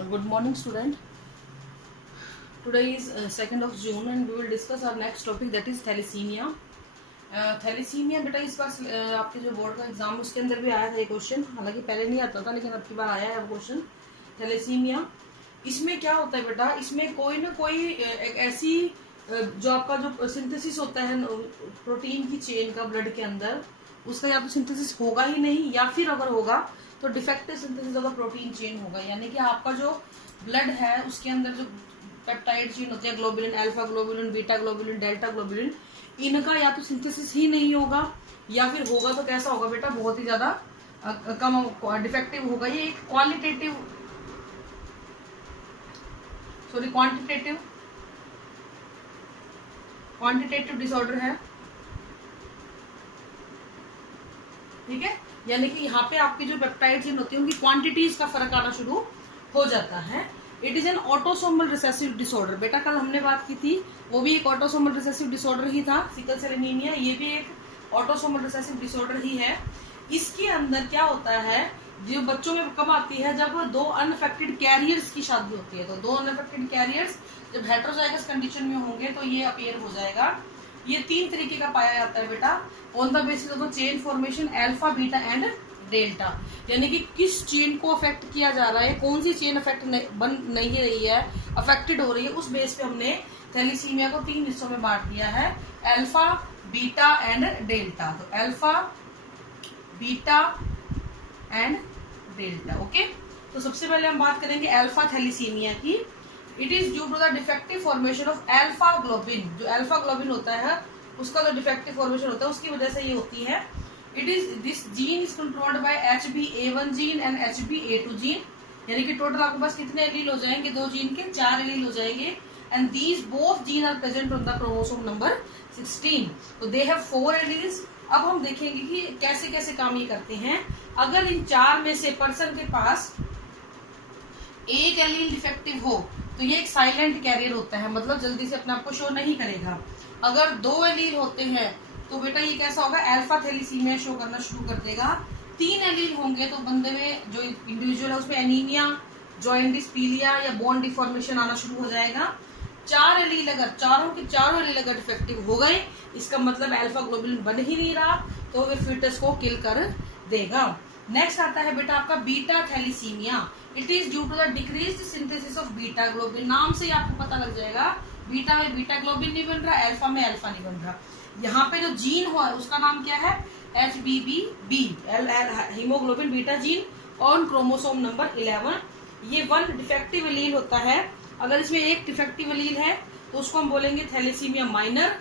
Good morning, student. Today is 2nd of June and we will discuss our next topic, that is thalassemia. Thalassemia बेटा इस बार आपके जो board का exam उसके अंदर भी आया था ये क्वेश्चन, हालांकि पहले नहीं आता था लेकिन अब की बार आया है क्वेश्चन थैलेसीमिया। इसमें क्या होता है बेटा, इसमें कोई ना कोई एक ऐसी जो आपका जो सिंथेसिस होता है प्रोटीन की चेन का ब्लड के अंदर, उसका या तो सिंथेसिस होगा ही नहीं या फिर अगर होगा तो defective synthesis of the protein chain होगा। यानी कि आपका जो ब्लड है उसके अंदर जो पेप्टाइड चेन होती है, globulin, alpha globulin, beta globulin, delta globulin, इनका या तो सिंथेसिस ही नहीं होगा या फिर होगा तो कैसा होगा बेटा, बहुत ही ज्यादा कम डिफेक्टिव होगा। ये एक क्वांटिटेटिव डिसऑर्डर है, ठीक है। यानी कि यहाँ पे आपकी जो पेप्टाइड चेन होती है उनकी क्वांटिटीज का फर्क आना शुरू हो जाता है। It is an autosomal recessive disorder. बेटा कल हमने बात की थी, वो भी एक ऑटोसोमल रिसेसिव डिसऑर्डर ही था, सिकल सेल एनीमिया, ये भी एक ऑटोसोमल रिसेसिव डिसऑर्डर ही है। इसके अंदर क्या होता है, जो बच्चों में कब आती है, जब दो अनअफेक्टेड कैरियर्स की शादी होती है। तो दो अनअफेक्टेड कैरियर्स जब हेटेरोजाइगस कंडीशन में होंगे तो ये अपीयर हो जाएगा। ये 3 तरीके का पाया जाता है बेटा, on the basis of chain formation alpha, beta and delta. यानी कि किस चेन को अफेक्ट किया जा रहा है, कौन सी चेन अफेक्ट बन नहीं रही है, अफेक्टेड हो रही है, उस बेस पे हमने थैलेसीमिया को 3 हिस्सों में बांट दिया है, अल्फा, बीटा एंड डेल्टा। तो alpha, beta and delta, okay. तो सबसे पहले हम बात करेंगे अल्फा थैलेसीमिया की। It is due to the defective formation of alpha globin. जो अल्फा ग्लोबिन होता है उसका जो डिफेक्टिव फॉर्मेशन होता है उसकी वजह से ये होती है। It is this gene is controlled by HbA1 gene and HbA2 gene. यानी कि टोटल आपके पास कितने एलील हो जाएंगे, 2 जीन के 4 एलील हो जाएंगे। And these both gene are present on the chromosome number 16। तो दे हैव 4 एलील्स। अब हम देखेंगे कि कैसे कैसे काम ये करते हैं। अगर इन 4 में से पर्सन के पास एक एलील डिफेक्टिव हो तो ये एक साइलेंट कैरियर होता है, मतलब जल्दी से अपने आप को शो नहीं करेगा। अगर 2 एलील होते हैं तो बेटा ये कैसा होगा, अल्फा थैलेसीमिया शो करना शुरू कर देगा। 3 एलील होंगे तो बंदे में जो इंडिविजुअल है उसमें एनीमिया, जॉइंटिस, पीलिया या बोन डिफॉर्मेशन आना शुरू हो जाएगा। 4 एलील अगर चारों एलील अगर डिफेक्टिव हो गए, इसका मतलब अल्फा ग्लोबुलिन बन ही नहीं रहा, तो वे फीटस को किल कर देगा। नेक्स्ट आता है बेटा आपका beta thalassemia. It is due to the decreased synthesis of beta globin. नाम से ही आपको पता लग जाएगा, बीटा में बीटा ग्लोबिन नहीं बन रहा, अल्फा में अल्फा नहीं बन रहा। यहाँ पे जो जीन हुआ है उसका नाम क्या है, HBB, haemoglobin beta gene on chromosome number 11। ये 1 डिफेक्टिव एलील होता है। अगर इसमें एक डिफेक्टिव एलील है तो उसको हम बोलेंगे थैलेसीमिया माइनर।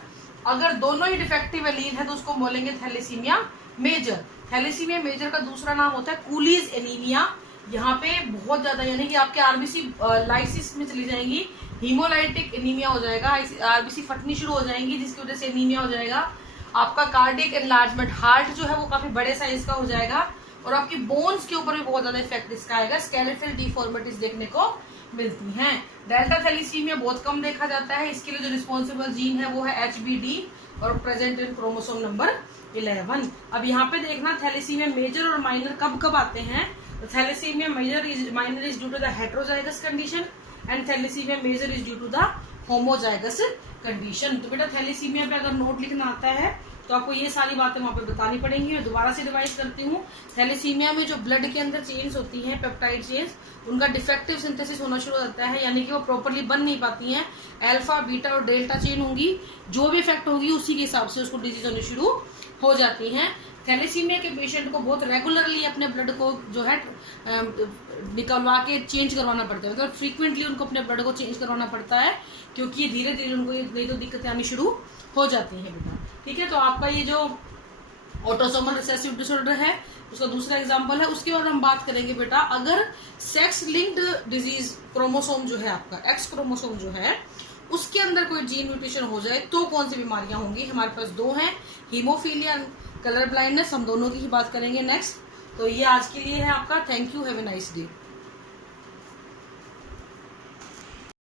अगर दोनों ही डिफेक्टिव एलील है तो उसको हम बोलेंगे थैलेसीमिया मेजर। थैलेसीमिया मेजर का दूसरा नाम होता है कूलीज एनीमिया। यहाँ पे बहुत ज्यादा, यानी कि आपके आरबीसी लाइसिस में चली जाएंगी, हीमोलाइटिक एनीमिया हो जाएगा, आरबीसी फटनी शुरू हो जाएंगी जिसकी वजह से एनीमिया हो जाएगा। आपका कार्डियक एनलार्जमेंट, हार्ट जो है वो काफी बड़े साइज का हो जाएगा और आपकी बोन्स के ऊपर भी बहुत ज्यादा इफेक्ट इसका आएगा। स्केलेटल डिफॉर्मिटीज देखने को मिलती हैं। डेल्टा थैलेसीमिया बहुत कम देखा जाता है। इसके लिए जो रिस्पॉन्सिबल जीन है वो है HBD और प्रेजेंट इन क्रोमोसोम नंबर 11। अब यहाँ पे देखना थैलेसीमिया मेजर और माइनर कब कब आते हैं। Thalassemia minor is due to the heterozygous condition and thalassemia major is due to the homozygous condition. तो बेटा थैलेसीमिया पे अगर नोट लिखना आता है तो आपको ये सारी बातें वहां पे बतानी पड़ेंगी। मैं दोबारा से रिवाइज करती हूँ। थैलेसीमिया में जो ब्लड के अंदर चेन्स होती हैं, पेप्टाइड चेन्स, उनका डिफेक्टिव सिंथेसिस होना शुरू हो जाता है, यानी कि वो प्रॉपर्ली बन नहीं पाती हैं। अल्फा, बीटा और डेल्टा चेन होंगी, जो भी इफेक्ट होगी उसी के हिसाब से उसको डिजीज होनी शुरू हो जाती हैं। थैलेसीमिया के पेशेंट को बहुत रेगुलरली अपने ब्लड को जो है निकलवा के चेंज करवाना पड़ता है, मतलब फ्रीक्वेंटली उनको अपने ब्लड को चेंज करवाना पड़ता है, क्योंकि धीरे धीरे उनको नहीं तो दिक्कतें आनी शुरू हो जाती हैं बेटा, ठीक है। तो आपका ये जो ऑटोसोमल रिसेसिव डिसऑर्डर है उसका दूसरा एग्जांपल है। उसके बाद हम बात करेंगे बेटा, अगर सेक्स लिंक्ड डिजीज क्रोमोसोम जो है आपका एक्स क्रोमोसोम जो है उसके अंदर कोई जीन म्यूटेशन हो जाए तो कौन सी बीमारियां होंगी। हमारे पास 2 हैं, हीमोफीलिया, कलर ब्लाइंडनेस, हम दोनों की ही बात करेंगे नेक्स्ट। तो ये आज के लिए है आपका। Thank you, have a nice day.